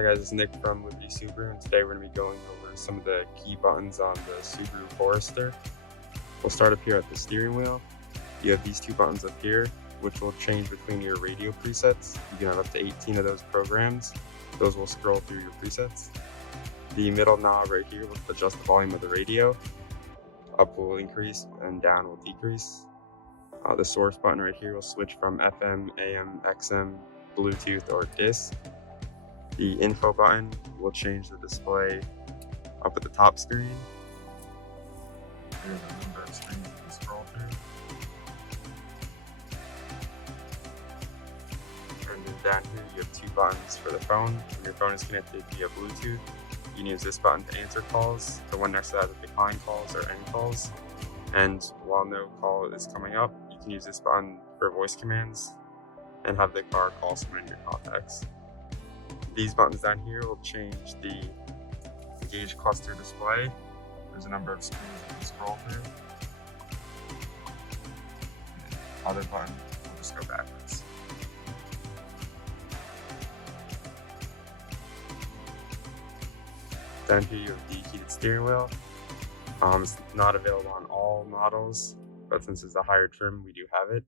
Hi guys, it's Nick from Liberty Subaru, and today we're going to be going over some of the key buttons on the Subaru Forester. We'll start up here at the steering wheel. You have these two buttons up here, which will change between your radio presets. You can have up to 18 of those programs. Those will scroll through your presets. The middle knob right here will adjust the volume of the radio. Up will increase and down will decrease. The source button right here will switch from FM, AM, XM, Bluetooth, or DIS. The info button will change the display up at the top screen. There's a number of screens you can scroll through. And then down here you have two buttons for the phone. When your phone is connected via Bluetooth, you can use this button to answer calls. The one next to that is decline calls or end calls. And while no call is coming up, you can use this button for voice commands and have the car call someone in your contacts. These buttons down here will change the gauge cluster display. There's a number of screens you can scroll through. And the other button will just go backwards. Down here you have the heated steering wheel. It's not available on all models, but since it's a higher trim, we do have it.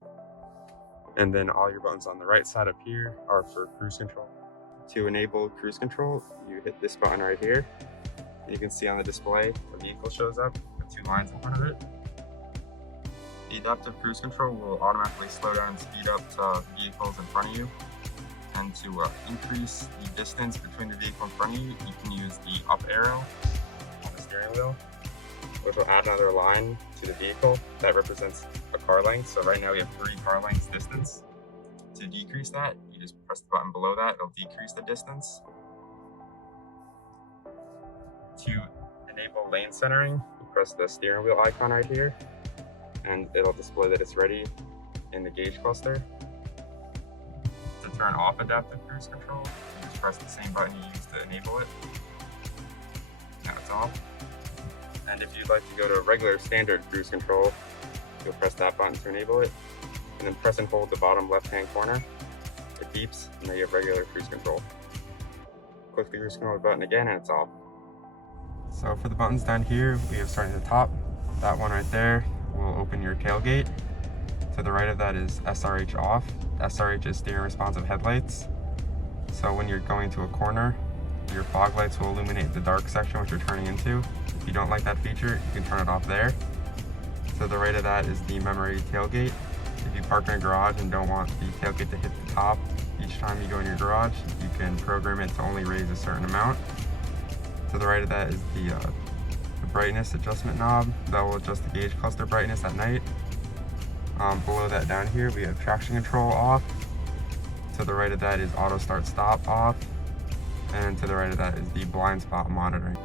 And then all your buttons on the right side up here are for cruise control. To enable cruise control, you hit this button right here. You can see on the display, the vehicle shows up with two lines in front of it. The adaptive cruise control will automatically slow down and speed up to vehicles in front of you. And to increase the distance between the vehicle in front of you, you can use the up arrow on the steering wheel, which will add another line to the vehicle that represents a car length. So right now we have 3 car lengths distance. To decrease that, you just press the button below that, it'll decrease the distance. To enable lane centering, you press the steering wheel icon right here, and it'll display that it's ready in the gauge cluster. To turn off adaptive cruise control, you just press the same button you used to enable it. Now it's off. And if you'd like to go to regular standard cruise control, you'll press that button to enable it, and then press and hold the bottom left-hand corner. It beeps, and then you have regular cruise control. Click the cruise control button again, and it's off. So for the buttons down here, we have starting at the top. That one right there will open your tailgate. To the right of that is SRH off. SRH is steering responsive headlights. So when you're going to a corner, your fog lights will illuminate the dark section which you're turning into. If you don't like that feature, you can turn it off there. To the right of that is the memory tailgate. If you park in a garage and don't want the tailgate to hit the top each time you go in your garage, you can program it to only raise a certain amount. To the right of that is the brightness adjustment knob that will adjust the gauge cluster brightness at night. Below that down here we have traction control off. To the right of that is auto start stop off. And to the right of that is the blind spot monitoring.